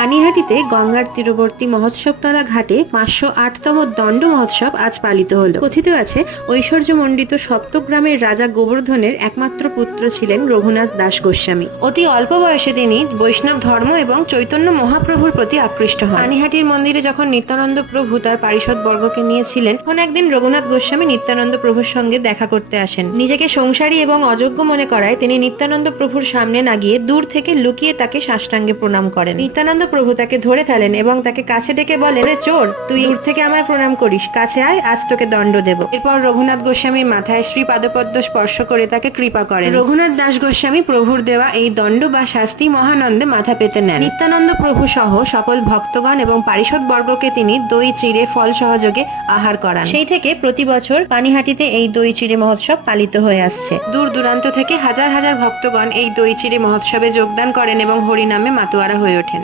পানিহাটিতে গঙ্গার তীরবর্তী মহোৎসবতলা ঘাটে 508তম দণ্ড মহোৎসব আজ পালিত হলো। কথিত আছে ঐশ্বর্যমণ্ডিত সপ্তগ্রামের রাজা গোবর্ধনের একমাত্র পুত্র ছিলেন রঘুনাথ দাস গোস্বামী। অতি অল্প বয়সে তিনি বৈষ্ণব ধর্ম এবং চৈতন্য মহাপ্রভুর প্রতি আকৃষ্ট হন। পানিহাটির মন্দিরে যখন নিত্যানন্দ প্রভু তার পারিষদ বর্গকে নিয়েছিলেন, তখন একদিন রঘুনাথ গোস্বামী নিত্যানন্দ প্রভুর সঙ্গে দেখা করতে আসেন। নিজেকে সংসারী এবং অযোগ্য মনে করায় তিনি নিত্যানন্দ প্রভুর সামনে না গিয়ে দূর থেকে লুকিয়ে তাকে সাষ্টাঙ্গে প্রণাম করেন। নিত্যানন্দ প্রভু তাকে ধরে ফেলেন এবং তাকে কাছে ডেকে বলেন, রে চোর, তুই দূর থেকে আমায় প্রণাম করিস, কাছে আয়, আজ তোকে দণ্ড দেব। এরপর রঘুনাথ গোস্বামীর মাথায় শ্রী পাদপদ্ম স্পর্শ করে তাকে কৃপা করেন। রঘুনাথ দাস গোস্বামী প্রভুর দেওয়া এই দণ্ড বা শাস্তি মহানন্দে মাথা পেতে নেন। নিত্যানন্দ প্রভু সহ সকল ভক্তগণ এবং পারিষদ বর্গকে তিনি দই চিড়ে ফল সহযোগে আহার করান। সেই থেকে প্রতি বছর পানিহাটিতে এই দই চিড়ে মহোৎসব পালিত হয়ে আসছে। দূর দূরান্ত থেকে হাজার হাজার ভক্তগণ এই দই চিড়ে মহোৎসবে যোগদান করেন এবং হরিনামে মাতোয়ারা হয়ে ওঠেন।